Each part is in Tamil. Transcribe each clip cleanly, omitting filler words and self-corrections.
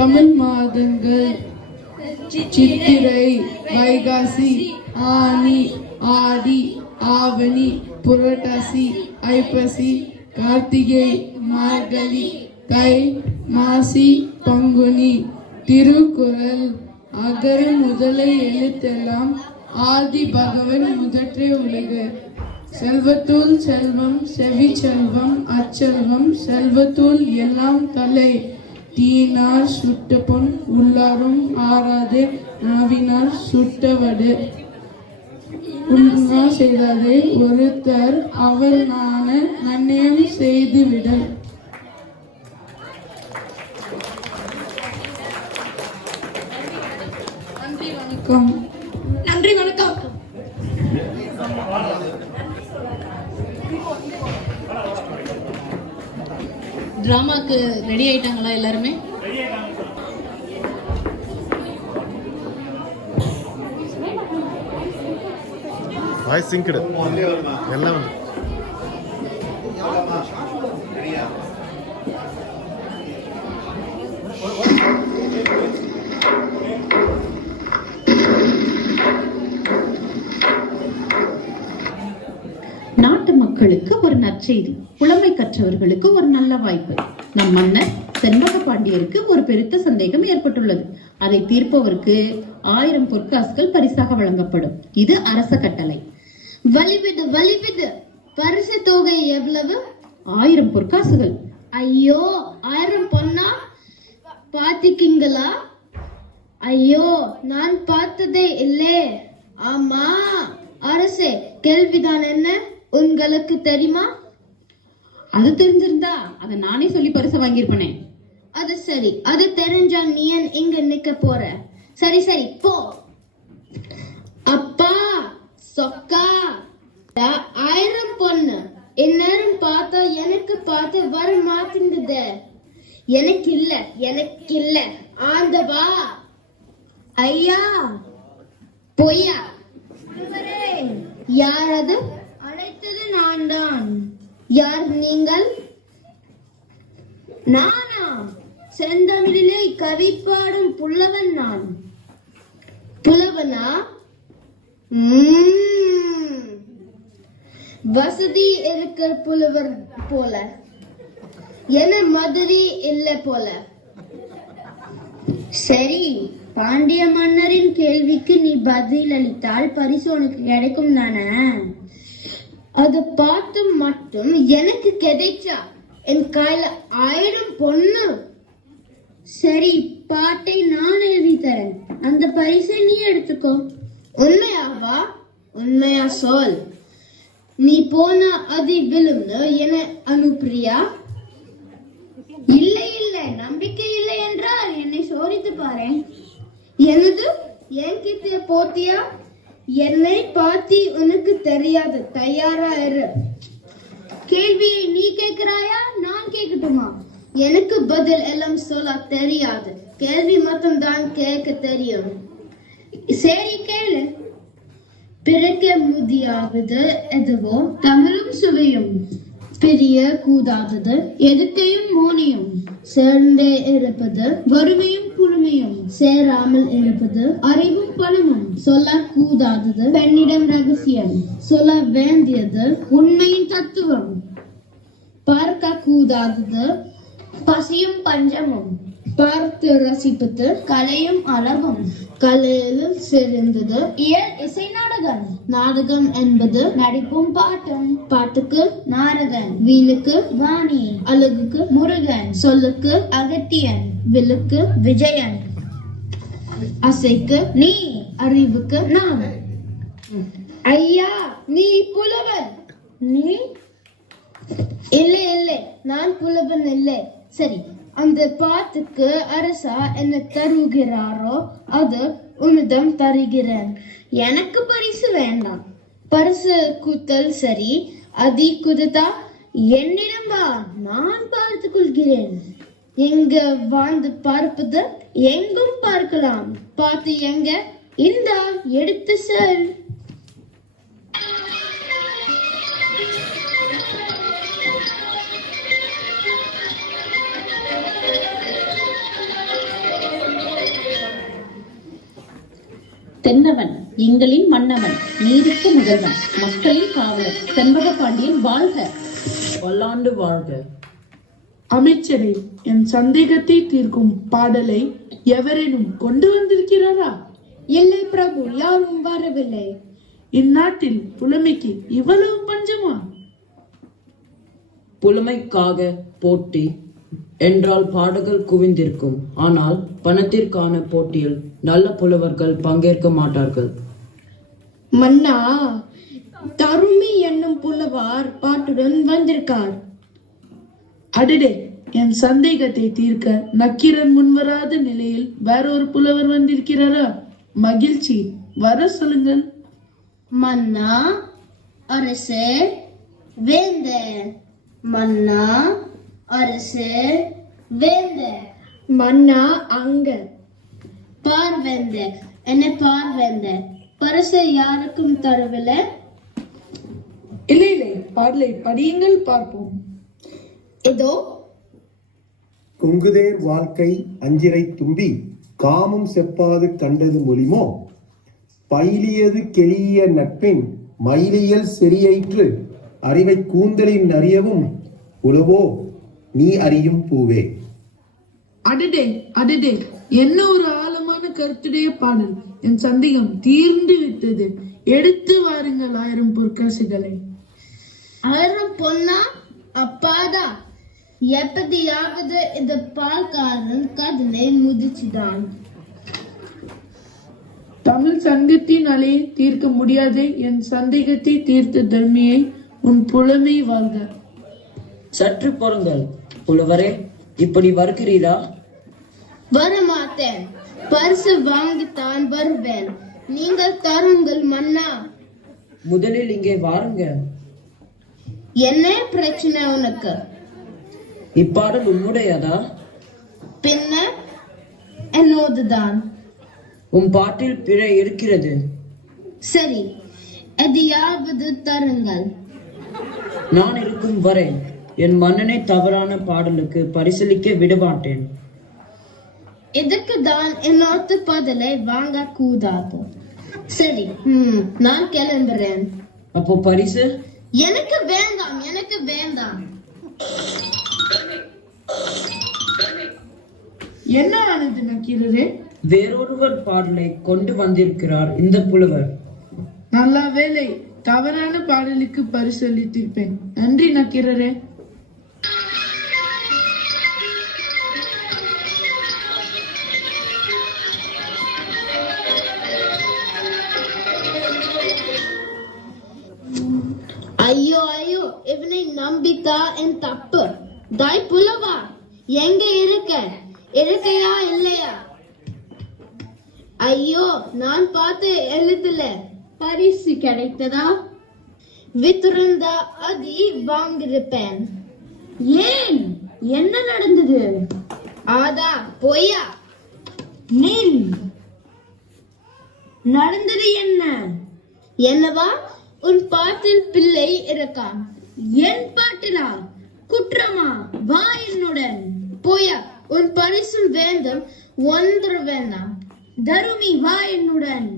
தமிழ் மாதங்கள் சித்திரை, வைகாசி, ஆனி, ஆடி, ஆவணி, புரட்டாசி, ஐப்பசி, கார்த்திகை, மார்கழி, தை, மாசி, பங்குனி. திருக்குறள். அகர முதல எழுத்தெல்லாம் ஆதி பகவன் முதற்றே உலகு. செல்வத்துள் செல்வம் செவி செல்வம் அச்செல்வம் செல்வத்துள் எல்லாம் தலை. தீயினார் சுட்ட பொன் உள்ளாரும் ஆறாதே நாவினார் சுட்டவடு. உண்மை செய்தாதே ஒருத்தர் அவள் நான நன்னயம் செய்துவிடல். நன்றி வணக்கம். நன்றி வணக்கம். டிராமாக்கு ரெடி ஆயிட்டாங்களா எல்லாருமே? வாய்ஸ் சிங்க்டு எல்லாம் நாட்டு மக்களுக்கு ஒரு நற்செய்தி, புலமை கற்றவர்களுக்கு ஒரு நல்ல வாய்ப்பு. நம் மன்னர் செண்பக பாண்டியருக்கு ஒரு பெருத்த சந்தேகம் ஏற்பட்டுள்ளது. அதை தீர்ப்பவருக்கு 1000 பொற்காசுகள் பரிசாக வழங்கப்படும். இது அரச கட்டளை. வலிவிடு வலிவிடு. பரிசு தொகை எவ்வளவு? 1000 பொற்காசுகள். ஐயோ, 1000 பொன்னா? பாத்திக்கீங்களா? ஐயோ, நான் பார்த்ததே இல்லை. ஆமா அரசே, கேள்விதான் என்ன? உங்களுக்கு தெரியுமா? அது தெரிஞ்சிருந்தா அதை நானே சொல்லி பரிசு வாங்கியிருப்பனே. அது சரி, அது தெரிஞ்சா நீ இங்க நிக்க போற? சரி சரி போ. அப்பா சொக்கா, 1000 பொண்ணு இந்நேரம் பார்த்தா எனக்கு பார்த்து வர மாட்டேங்குது. எனக்கு இல்ல ஆண்டவா. ஐயா பொய்யா? யார் அது? அழைத்தது நான் தான். யார் நீங்கள்? நானா? செந்தமிழிலே கவி பாடும் புலவன் நான். புலவனா? வசதி இருக்கிற புலவர் போல, என மதுரை இல்லை போல. சரி, பாண்டிய மன்னரின் கேள்விக்கு நீ பதில் அளித்தால் பரிசு உனக்கு கிடைக்கும் தானே? அது பார்த்து மட்டும் எனக்கு கிடைச்சா என் கையில 1000 பொண்ணு. சரி, பாட்டை நான் எழுதி தரேன், அந்த பரிசை நீ எடுத்துக்கோ. உண்மையாவா? உண்மையா சொல். நீ போனா அது விழும்னு என அனுப்புறியா? இல்லை நம்பிக்கை இல்லை என்றால் என்னை சோதித்து பாரு. எனது என்கிட்ட போத்தியா? என்னை பாத்தி உனக்கு தெரியாது, தயாரா இரு. கேள்வியை நீ கேட்கிறாயா, நான் கேட்கட்டுமா? எனக்கு பதில் எல்லாம் சொல்ல தெரியாது, கேள்வி மட்டும் தான் கேட்க தெரியும். சரி கேளு. பிறக்க முடியாதது எதுவோ தமிழும் சுவையும், பிரிய கூடாதது எதுக்கையும் மோனியும், சேர்ந்தே இருப்பது வறுமையும் புதுமையும், சேராமல் இருப்பது அறிவும் பணமும், சொல்ல கூடாதது பெண்ணிடம் ரகசியம், சொல்ல வேண்டியது உண்மையின் தத்துவம், பார்க்க கூடாதது பசியும் பஞ்சமும், பார்த்து ரசிப்பது கலையும் அழகும், கலையில் சிறந்தது இயல் இசை நாடகம், நாடகம் என்பது நடிப்பும் பாட்டும், பாட்டுக்கு நாரதன், வீணுக்கு வாணி, அழகுக்கு முருகன், சொல்லுக்கு அகத்தியன், வில்லுக்கு விஜயன், அசைக்கு நீ, அறிவுக்கு நான். ஐயா, நீ புலவன். நீ? இல்லை, நான் புலவன் இல்லை. சரி, அந்த பாட்டுக்கு அரசா என்ன தருகிறாரோ அது உன்னிடம் தருகிறேன். எனக்கு பரிசு வேண்டாம். பரிசு குத்தல் சரி, அதி குதத்தா என்னிடம் வா, நான் பார்த்துக் கொள்கிறேன். எங்க வாழ்ந்து பார்ப்பது எங்கும் பார்க்கலாம். பார்த்து எங்க? இந்த எடுத்து செல். தென்னவன் எங்களின் மன்னவன் நீதிக்கு முதல்வன் மக்களின் காவலர் செண்பக பாண்டியன் வாழ்க. பல்லாண்டு வாழ்க. அமைச்சரே, என் சந்தேகத்தை தீர்க்கும் பாடலை எவரேனும் கொண்டு வந்திருக்கிறாரா? இல்லை பிரபு, யாரும் வரவில்லை. இந்நாட்டில் புலமைக்கு இவ்வளவு பஞ்சமா? புலமைக்காக போட்டி என்றால் பாடல்கள் குவிந்திருக்கும். ஆனால் பணத்திற்கான போட்டியில் நல்ல புலவர்கள் பங்கேற்க மாட்டார்கள். மன்னா, தருமி என்னும் புலவர் பாட்டுடன் வந்திருக்கார். அடடே, என் சந்தேகத்தை தீர்க்க நக்கீரன் முன்வராத நிலையில் வேறொரு புலவர் வந்திருக்கிறாரா? மகிழ்ச்சி, வர சொல்லுங்கள். மன்னா, அரசே, வேந்தர். மன்னா, அரசே, வேந்தர். மன்னா, அங்க பார்வேந்தர். என்ன பார்வேந்தர்? பரிசு யாருக்கும் தரவில்லை. இல்லை இல்லை, பாடலை படியுங்கள் பார்ப்போம். இதோ. கொங்குதேர் வாழ்க்கை அஞ்சிரை தும்பி காமம் செப்பாது கண்டது மொழிமோ பயிலியது கெளிய நட்பின் மயிலியல் செறியற்று அறிவை கூந்தலின் அறியவும் உளவோ நீ அறியும் பூவே. அடடே அடடே, என்ன ஒரு ஆழமான கருத்துடைய பாடல். என் சந்தேகம் தீர்ந்து விட்டது. எடுத்து வாருங்கள் 1000 பொற்காசுகளை. 1000 பொன்னா? அப்பாடா, எப்படியாவது இந்த பால்காரன் கடனை முதிச்சுதான். தமிழ் சங்கத்தினாலே தீர்க்க முடியாது என் சந்தேகத்தை தீர்த்த தர்மியை உன் புலமை வாழ்க. சற்று பொறுங்கள் புலவரே, இப்படி வருகிறீரா? வரமாட்டேன். பரிசு வாங்கித்தான் வருவேன். நீங்கள் தருங்கள் மன்னா. முதலில் இங்கே வாருங்க. என்ன பிரச்சனை உனக்கு? இப்பாடல் உன்னுடையதா? பின்ன என்னோதுதான். உன் பாட்டில் பிழை இருக்கிறது. சரி, எதையாவது தருங்கள். நான் இருக்கும் வரை என் மன்னனை தவறான பாடலுக்கு பரிசளிக்க விடமாட்டேன். இதுக்கு தான் என்னோட பதிலை வாங்க கூடாது. சரி, நான் கிளம்புறேன். அப்போ பரிசு? எனக்கு வேண்டாம், எனக்கு வேண்டாம். என்ன ஆனது நக்கீரரே? வேறொருவர் பாடலை கொண்டு வந்திருக்கிறார் இந்த புலவர். நல்ல வேலை, தவறான பாடலுக்கு பரிசளித்திருப்பேன். நன்றி நக்கீரரே. ஐயோ ஐயோ, இவனை நம்பித்தா என் தப்பு. தாய் புலவா, எங்க இருக்க? இருக்கையா இல்லையா? ஐயோ, நான் பார்த்து எழுதல. பரிசு கிடைத்ததா? வித்திருந்தா அதி வாங்கிருப்பேன். ஏன்? என்ன நடந்தது? ஆதா பொய்யா? நில். நடந்தது என்ன? என்னவா? உன் பாட்டில் பிள்ளை இருக்கான். என் பாட்டிலா? குற்றமா? வா என்னுடன். போயா, உன் பரிசு வேண்டும். ஒன்று வேண்டாம். தருமி, வா என்னுடன்.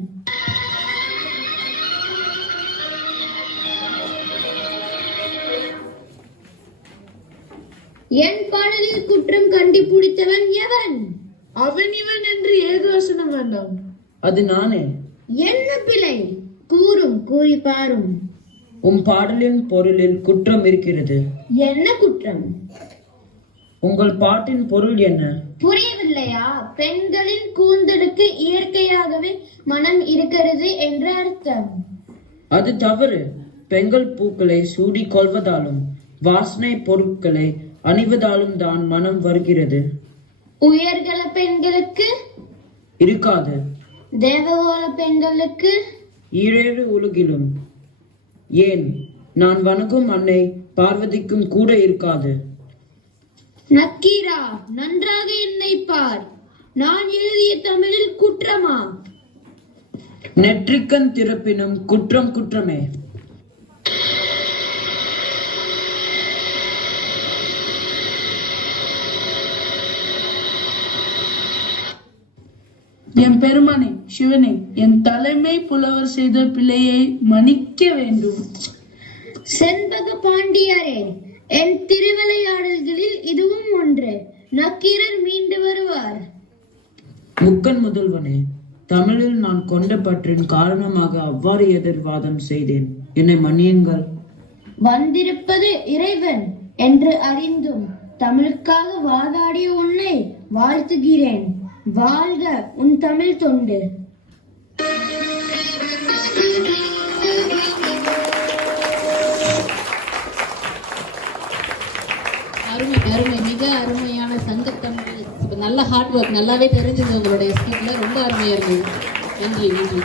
என் பாடலில் குற்றம் கண்டுபிடித்தவன் எவன்? அவன் இவன் என்று ஏது வசனம் வேண்டாம். அது நானே. என்ன பிழை? கூறும், கூறி பாரும். உன் பாடலின் பொருளில் குற்றம் இருக்கிறது. என்ன குற்றம்? உங்கள் பாட்டின் பொருள் என்ன? புரியவில்லையா? பெண்களின் கூந்தலுக்கு இயற்கையாகவே மனம் இருக்கிறது என்ற அர்த்தம். அது தவறு. பெண்கள் பூக்களை சூடிக் கொள்வதாலும் வாசனை பொருட்களை அணிவதாலும் தான் மனம் வருகிறது. உயர்கல பெண்களுக்கு இருக்காது. தேவகோல பெண்களுக்கு? 7 உலகிலும். ஏன், நான் வணங்கும் அன்னை பார்வதிக்கும் கூட இருக்காது. நக்கீரா, நன்றாக என்னை பார். நான் எழுதிய தமிழில் குற்றமா? நெற்றிக்கண் திறப்பினும் குற்றம் குற்றமே. என் பெருமானே, சிவனே, என் தலைமை புலவர் செய்த பிழையை மன்னிக்க வேண்டும். செண்பக பாண்டியரே, என் திருவிளையாடல்களில் இதுவும் ஒன்று. நக்கீரர் மீண்டு வருவார். முக்கன் முதல்வனே, தமிழில் நான் கொண்ட பற்றின் காரணமாக அவ்வாறு எதிர்வாதம் செய்தேன். என்னை மன்னியுங்கள். வந்திருப்பது இறைவன் என்று அறிந்தும் தமிழுக்காக வாதாடிய உன்னை வாழ்த்துகிறேன். வாழ்க உன் தமிழ் தொண்டு. அருமை அருமை, மிக அருமையான சங்கத்தமிழ். நல்ல ஹார்ட் ஒர்க், நல்லாவே தெரிஞ்சது உங்களுடைய ஸ்கிரிப்ட்ல. ரொம்ப அருமையா இருந்தது. நன்றி நன்றி.